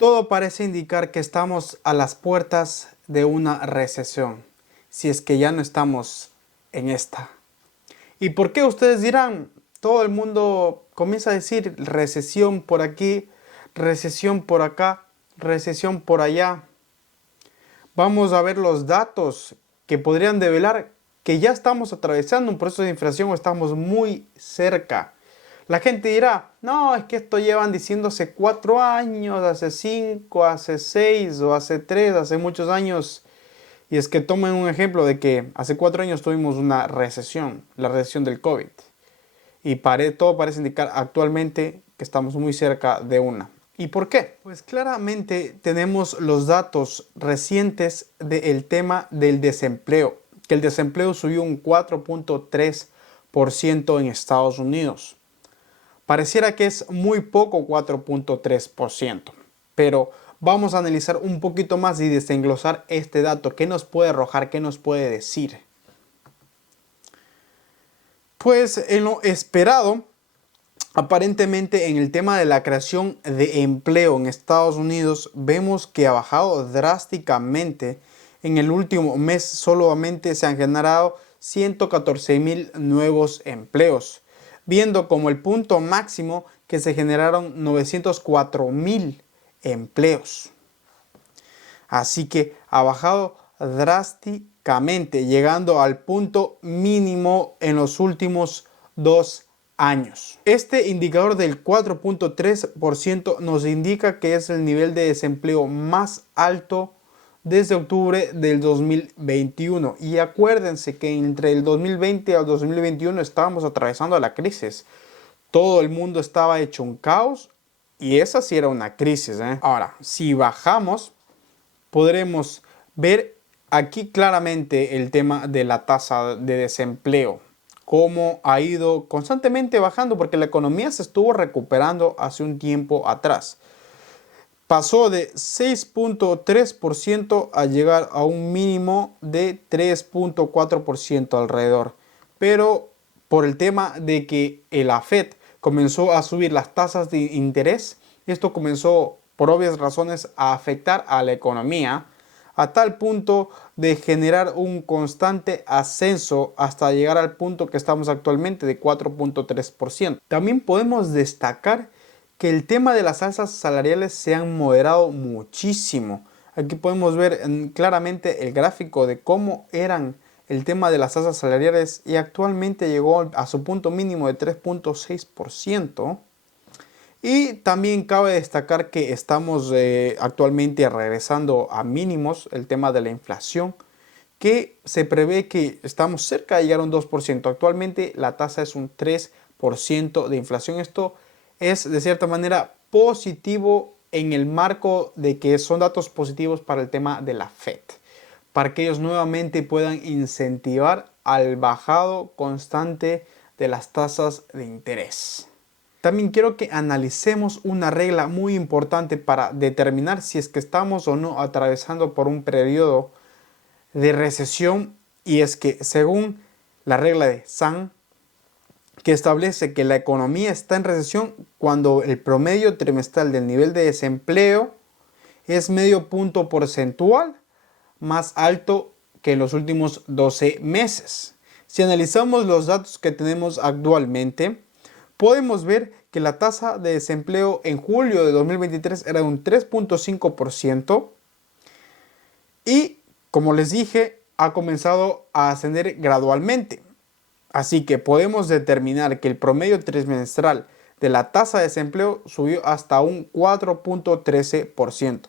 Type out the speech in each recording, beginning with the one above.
Todo parece indicar que estamos a las puertas de una recesión, si es que ya no estamos en esta. ¿Y por qué ustedes dirán? Todo el mundo comienza a decir recesión por aquí, recesión por acá, recesión por allá. Vamos a ver los datos que podrían develar que ya estamos atravesando un proceso de inflación o estamos muy cerca. La gente dirá, no, es que esto llevan diciendo hace 4 años, hace 5, hace 6 o hace 3, hace muchos años. Y es que tomen un ejemplo de que hace 4 años tuvimos una recesión, la recesión del COVID. Y todo parece indicar actualmente que estamos muy cerca de una. ¿Y por qué? Pues claramente tenemos los datos recientes del tema del desempleo, que el desempleo subió un 4.3% en Estados Unidos. Pareciera que es muy poco 4.3%, pero vamos a analizar un poquito más y desenglosar este dato. ¿Qué nos puede arrojar? ¿Qué nos puede decir? Pues en lo esperado, aparentemente en el tema de la creación de empleo en Estados Unidos, vemos que ha bajado drásticamente. En el último mes solamente se han generado 114,000 nuevos empleos, viendo como el punto máximo que se generaron 904,000 empleos. Así que ha bajado drásticamente, llegando al punto mínimo en los últimos 2 años. Este indicador del 4.3% nos indica que es el nivel de desempleo más alto desde octubre del 2021. Y acuérdense que entre el 2020 al 2021 estábamos atravesando la crisis. Todo el mundo estaba hecho un caos y esa sí era una crisis, ¿eh? Ahora, si bajamos, podremos ver aquí claramente el tema de la tasa de desempleo, cómo ha ido constantemente bajando porque la economía se estuvo recuperando hace un tiempo atrás. Pasó de 6.3% a llegar a un mínimo de 3.4% alrededor. Pero por el tema de que la Fed comenzó a subir las tasas de interés, esto comenzó por obvias razones a afectar a la economía a tal punto de generar un constante ascenso hasta llegar al punto que estamos actualmente de 4.3%. También podemos destacar que el tema de las alzas salariales se han moderado muchísimo. Aquí podemos ver claramente el gráfico de cómo eran el tema de las tasas salariales y actualmente llegó a su punto mínimo de 3.6%. Y también cabe destacar que estamos actualmente regresando a mínimos, el tema de la inflación, que se prevé que estamos cerca de llegar a un 2%. Actualmente la tasa es un 3% de inflación. Esto es de cierta manera positivo en el marco de que son datos positivos para el tema de la Fed, para que ellos nuevamente puedan incentivar al bajado constante de las tasas de interés. También quiero que analicemos una regla muy importante para determinar si es que estamos o no atravesando por un periodo de recesión, y es que según la regla de Zhang, que establece que la economía está en recesión cuando el promedio trimestral del nivel de desempleo es medio punto porcentual más alto que en los últimos 12 meses. Si analizamos los datos que tenemos actualmente, podemos ver que la tasa de desempleo en julio de 2023 era de un 3.5% y, como les dije, ha comenzado a ascender gradualmente. Así que podemos determinar que el promedio trimestral de la tasa de desempleo subió hasta un 4.13%,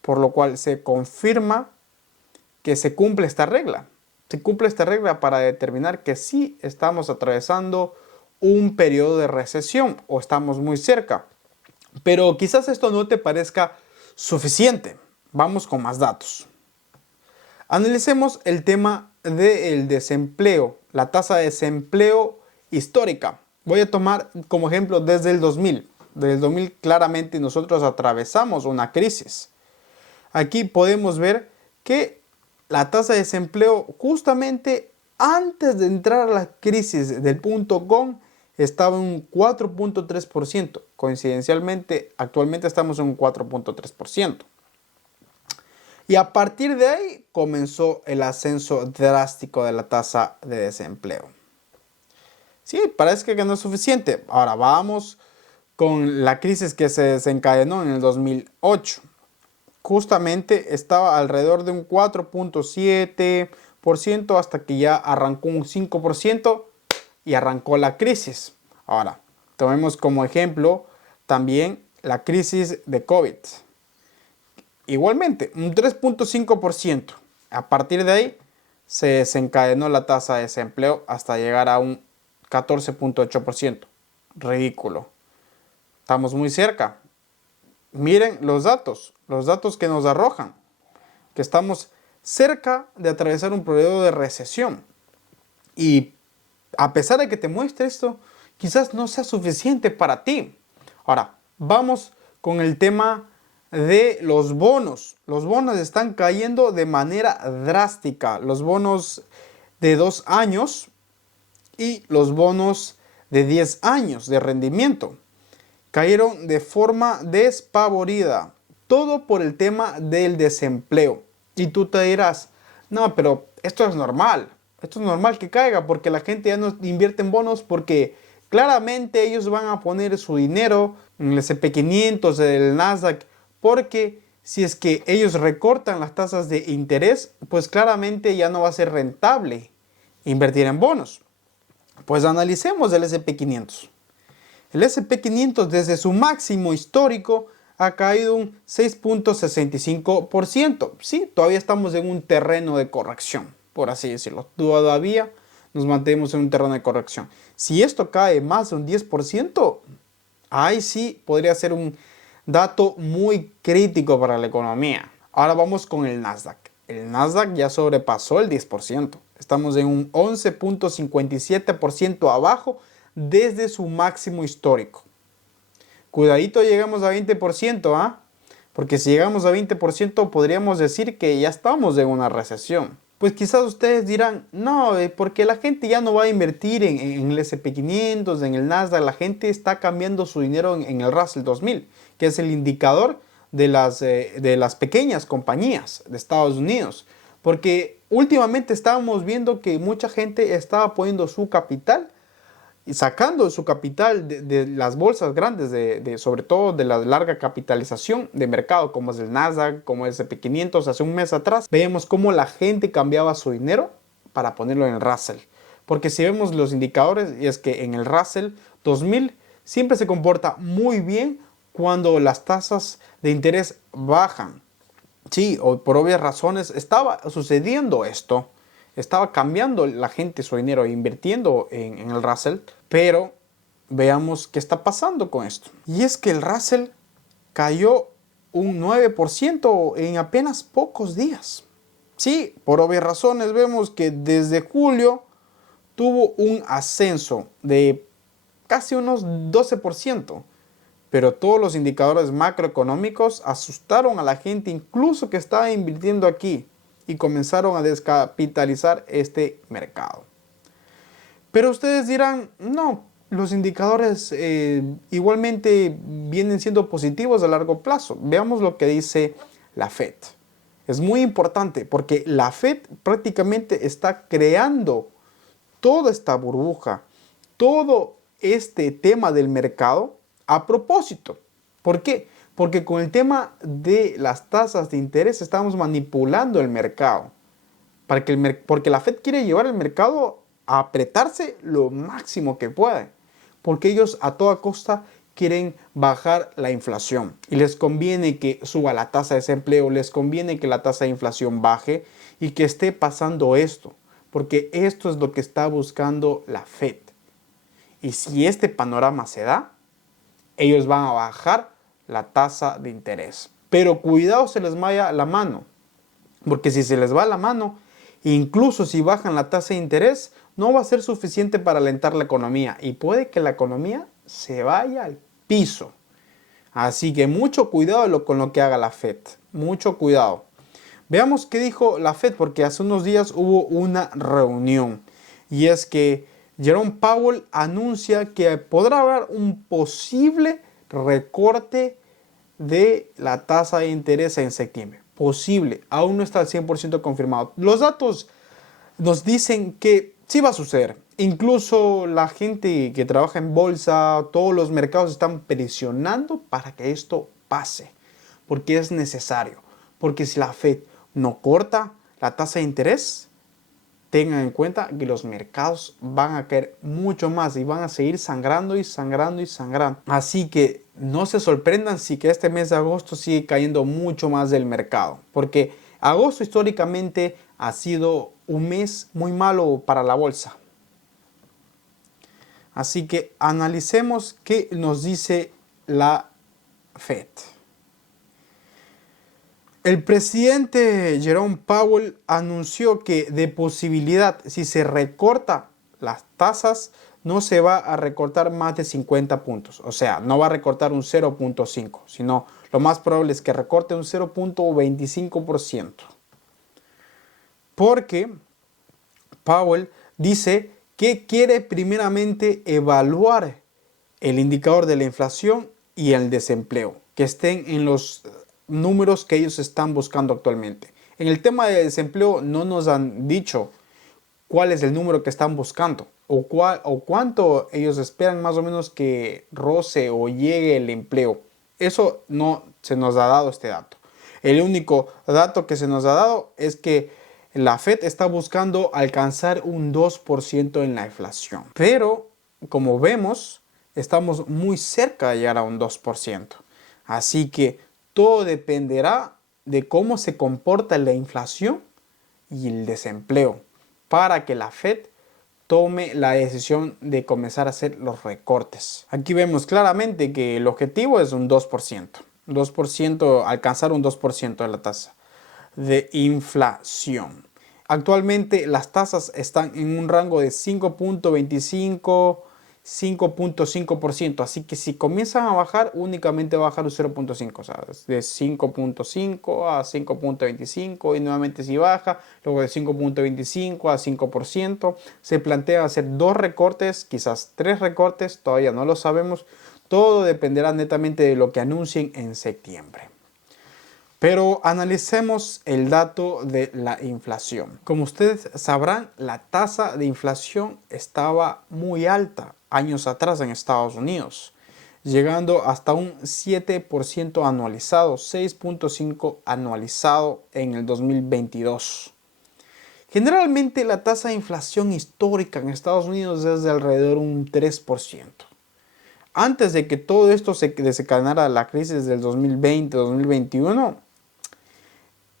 por lo cual se confirma que se cumple esta regla. Se cumple esta regla para determinar que sí estamos atravesando un periodo de recesión o estamos muy cerca. Pero quizás esto no te parezca suficiente. Vamos con más datos. Analicemos el tema del desempleo, la tasa de desempleo histórica. Voy a tomar como ejemplo desde el 2000. Desde el 2000 claramente nosotros atravesamos una crisis. Aquí podemos ver que la tasa de desempleo justamente antes de entrar a la crisis del .com estaba en un 4.3%. Coincidencialmente, actualmente estamos en un 4.3%. Y a partir de ahí comenzó el ascenso drástico de la tasa de desempleo. Sí, parece que no es suficiente. Ahora vamos con la crisis que se desencadenó en el 2008. Justamente estaba alrededor de un 4.7% hasta que ya arrancó un 5% y arrancó la crisis. Ahora, tomemos como ejemplo también la crisis de COVID. Igualmente, un 3.5%. A partir de ahí se desencadenó la tasa de desempleo hasta llegar a un 14.8%. Ridículo. Estamos muy cerca. Miren los datos que nos arrojan, que estamos cerca de atravesar un periodo de recesión. Y a pesar de que te muestre esto, quizás no sea suficiente para ti. Ahora, vamos con el tema de los bonos. Los bonos están cayendo de manera drástica. Los bonos de 2 años y los bonos de 10 años de rendimiento cayeron de forma despavorida. Todo por el tema del desempleo. Y tú te dirás, no, pero esto es normal. Esto es normal que caiga porque la gente ya no invierte en bonos porque claramente ellos van a poner su dinero en el S&P 500, el Nasdaq, porque si es que ellos recortan las tasas de interés, pues claramente ya no va a ser rentable invertir en bonos. Pues analicemos el S&P 500. El S&P 500 desde su máximo histórico ha caído un 6.65%. Sí, todavía estamos en un terreno de corrección, por así decirlo. Todavía nos mantenemos en un terreno de corrección. Si esto cae más de un 10%, ahí sí podría ser un dato muy crítico para la economía. Ahora vamos con el Nasdaq. El Nasdaq ya sobrepasó el 10%. Estamos en un 11.57% abajo desde su máximo histórico. Cuidadito llegamos a 20%, ¿ah? Porque si llegamos a 20% podríamos decir que ya estamos en una recesión. Pues quizás ustedes dirán, no, porque la gente ya no va a invertir en el S&P 500, en el Nasdaq, la gente está cambiando su dinero en el Russell 2000, que es el indicador de las pequeñas compañías de Estados Unidos. Porque últimamente estábamos viendo que mucha gente estaba poniendo su capital y sacando su capital de las bolsas grandes, sobre todo de la larga capitalización de mercado, como es el Nasdaq, como es el S&P 500. Hace un mes atrás veíamos cómo la gente cambiaba su dinero para ponerlo en el Russell. Porque si vemos los indicadores, y es que en el Russell 2000 siempre se comporta muy bien cuando las tasas de interés bajan. Sí, por obvias razones estaba sucediendo esto. Estaba cambiando la gente su dinero e invirtiendo en el Russell, pero veamos qué está pasando con esto. Y es que el Russell cayó un 9% en apenas pocos días. Sí, por obvias razones vemos que desde julio tuvo un ascenso de casi unos 12%. Pero todos los indicadores macroeconómicos asustaron a la gente, incluso que estaba invirtiendo aquí, y comenzaron a descapitalizar este mercado. Pero ustedes dirán, no, los indicadores igualmente vienen siendo positivos a largo plazo. Veamos lo que dice la Fed. Es muy importante porque la Fed prácticamente está creando toda esta burbuja, todo este tema del mercado a propósito. ¿Por qué? Porque con el tema de las tasas de interés estamos manipulando el mercado. Porque la Fed quiere llevar el mercado a apretarse lo máximo que puede. Porque ellos a toda costa quieren bajar la inflación. Y les conviene que suba la tasa de desempleo, les conviene que la tasa de inflación baje y que esté pasando esto. Porque esto es lo que está buscando la Fed. Y si este panorama se da, ellos van a bajar la tasa de interés. Pero cuidado se les vaya la mano. Porque si se les va la mano, incluso si bajan la tasa de interés, no va a ser suficiente para alentar la economía. Y puede que la economía se vaya al piso. Así que mucho cuidado con lo que haga la Fed. Mucho cuidado. Veamos qué dijo la Fed, porque hace unos días hubo una reunión. Y es que Jerome Powell anuncia que podrá haber un posible recorte de la tasa de interés en septiembre. Posible, aún no está al 100% confirmado. Los datos nos dicen que sí va a suceder. Incluso la gente que trabaja en bolsa, todos los mercados están presionando para que esto pase, porque es necesario. Porque si la Fed no corta la tasa de interés, tengan en cuenta que los mercados van a caer mucho más y van a seguir sangrando y sangrando y sangrando. Así que no se sorprendan si que este mes de agosto sigue cayendo mucho más del mercado, porque agosto históricamente ha sido un mes muy malo para la bolsa. Así que analicemos qué nos dice la Fed. El presidente Jerome Powell anunció que de posibilidad, si se recorta las tasas, no se va a recortar más de 50 puntos. O sea, no va a recortar un 0.5, sino lo más probable es que recorte un 0.25%. Porque Powell dice que quiere primeramente evaluar el indicador de la inflación y el desempleo, que estén en los números que ellos están buscando actualmente. En el tema de desempleo no nos han dicho cuál es el número que están buscando o cuánto ellos esperan más o menos que roce o llegue el empleo. Eso no se nos ha dado este dato. El único dato que se nos ha dado es que la Fed está buscando alcanzar un 2% en la inflación. Pero, como vemos, estamos muy cerca de llegar a un 2%. Así que todo dependerá de cómo se comporta la inflación y el desempleo para que la Fed tome la decisión de comenzar a hacer los recortes. Aquí vemos claramente que el objetivo es un 2%. 2%, alcanzar un 2% de la tasa de inflación. Actualmente las tasas están en un rango de 5.25, 5.5%, así que si comienzan a bajar, únicamente va a bajar un 0.5, o sea, de 5.5 a 5.25 y nuevamente si baja, luego de 5.25 a 5%, se plantea hacer 2 recortes, quizás 3 recortes, todavía no lo sabemos, todo dependerá netamente de lo que anuncien en septiembre. Pero analicemos el dato de la inflación. Como ustedes sabrán, la tasa de inflación estaba muy alta años atrás en Estados Unidos, llegando hasta un 7% anualizado, 6.5% anualizado en el 2022. Generalmente la tasa de inflación histórica en Estados Unidos es de alrededor un 3%. Antes de que todo esto se desencadenara la crisis del 2020-2021,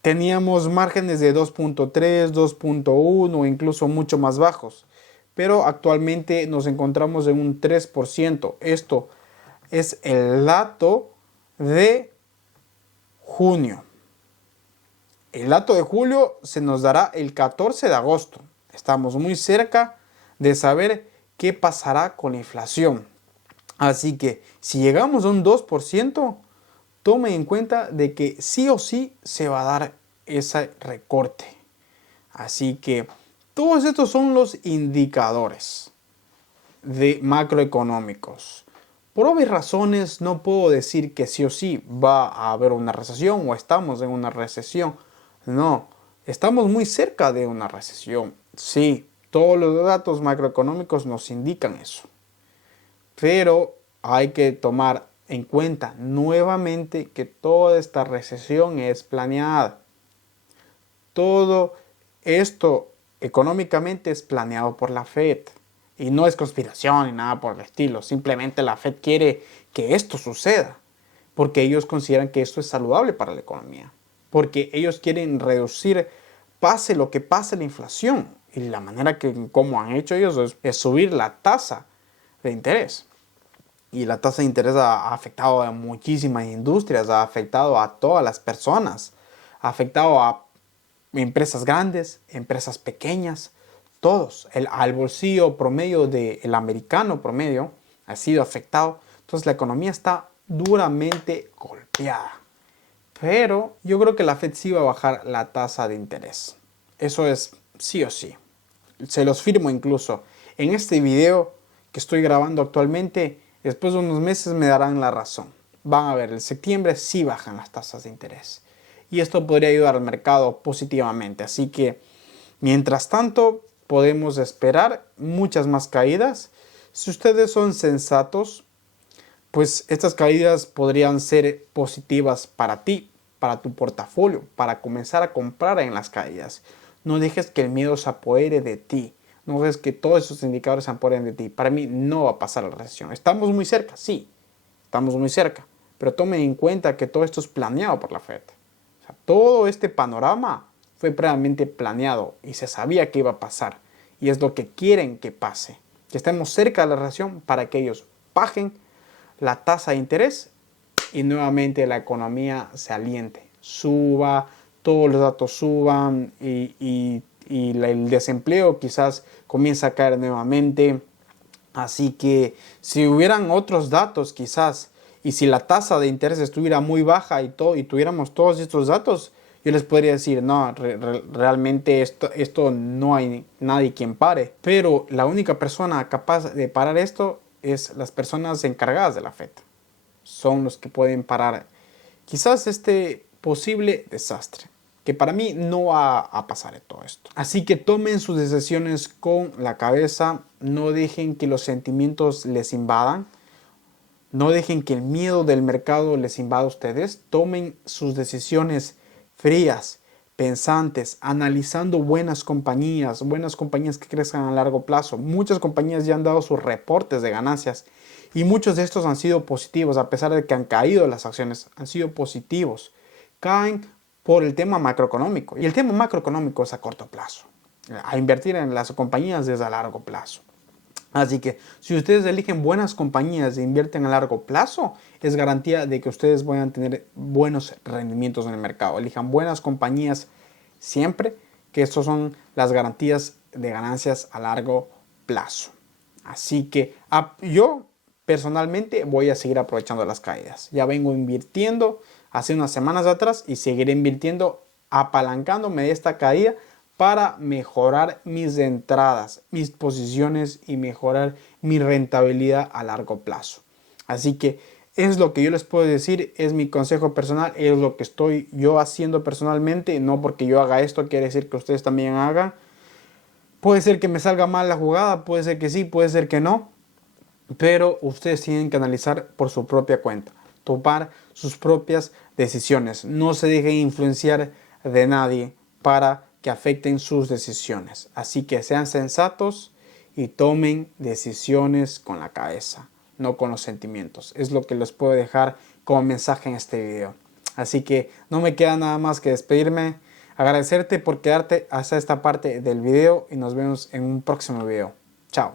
teníamos márgenes de 2.3, 2.1 o incluso mucho más bajos. Pero actualmente nos encontramos en un 3%. Esto es el dato de junio. El dato de julio se nos dará el 14 de agosto. Estamos muy cerca de saber qué pasará con la inflación. Así que si llegamos a un 2%, tome en cuenta de que sí o sí se va a dar ese recorte. Así que todos estos son los indicadores de macroeconómicos. Por obvias razones no puedo decir que sí o sí va a haber una recesión o estamos en una recesión. No, estamos muy cerca de una recesión. Sí, todos los datos macroeconómicos nos indican eso. Pero hay que tomar en cuenta nuevamente que toda esta recesión es planeada. Todo esto económicamente es planeado por la Fed. Y no es conspiración ni nada por el estilo. Simplemente la Fed quiere que esto suceda. Porque ellos consideran que esto es saludable para la economía. Porque ellos quieren reducir, pase lo que pase, la inflación. Y la manera como han hecho ellos es subir la tasa de interés. Y la tasa de interés ha afectado a muchísimas industrias, ha afectado a todas las personas, ha afectado a empresas grandes, empresas pequeñas, todos. Al bolsillo promedio del americano promedio ha sido afectado. Entonces la economía está duramente golpeada. Pero yo creo que la Fed sí va a bajar la tasa de interés. Eso es sí o sí. Se los firmo incluso. En este video que estoy grabando actualmente, después de unos meses me darán la razón. Van a ver, en septiembre sí bajan las tasas de interés. Y esto podría ayudar al mercado positivamente. Así que, mientras tanto, podemos esperar muchas más caídas. Si ustedes son sensatos, pues estas caídas podrían ser positivas para ti, para tu portafolio, para comenzar a comprar en las caídas. No dejes que el miedo se apodere de ti. No dejes que todos esos indicadores se apoderen de ti. Para mí no va a pasar la recesión. Estamos muy cerca, sí, estamos muy cerca. Pero tomen en cuenta que todo esto es planeado por la Fed. O sea, todo este panorama fue previamente planeado y se sabía que iba a pasar. Y es lo que quieren que pase. Que estemos cerca de la recesión para que ellos bajen la tasa de interés y nuevamente la economía se aliente, suba, todos los datos suban y el desempleo quizás comienza a caer nuevamente. Así que si hubieran otros datos quizás y si la tasa de interés estuviera muy baja y tuviéramos todos estos datos, yo les podría decir, no, realmente esto no hay nadie quien pare. Pero la única persona capaz de parar esto es las personas encargadas de la Fed. Son los que pueden parar quizás este posible desastre, que para mí no va a pasar en todo esto. Así que tomen sus decisiones con la cabeza, no dejen que los sentimientos les invadan, no dejen que el miedo del mercado les invada a ustedes, tomen sus decisiones frías, pensantes, analizando buenas compañías que crezcan a largo plazo. Muchas compañías ya han dado sus reportes de ganancias y muchos de estos han sido positivos, a pesar de que han caído las acciones, han sido positivos. Caen por el tema macroeconómico y el tema macroeconómico es a corto plazo. A invertir en las compañías es a largo plazo. Así que si ustedes eligen buenas compañías e invierten a largo plazo, es garantía de que ustedes vayan a tener buenos rendimientos en el mercado. Elijan buenas compañías siempre, que estas son las garantías de ganancias a largo plazo. Así que yo personalmente voy a seguir aprovechando las caídas. Ya vengo invirtiendo hace unas semanas atrás y seguiré invirtiendo apalancándome de esta caída para mejorar mis entradas, mis posiciones y mejorar mi rentabilidad a largo plazo. Así que es lo que yo les puedo decir, es mi consejo personal, es lo que estoy yo haciendo personalmente. No porque yo haga esto quiere decir que ustedes también hagan. Puede ser que me salga mal la jugada, puede ser que sí, puede ser que no, pero ustedes tienen que analizar por su propia cuenta, tomar sus propias decisiones. No se dejen influenciar de nadie para que afecten sus decisiones. Así que sean sensatos y tomen decisiones con la cabeza, no con los sentimientos. Es lo que les puedo dejar como mensaje en este video. Así que no me queda nada más que despedirme, agradecerte por quedarte hasta esta parte del video y nos vemos en un próximo video. Chao.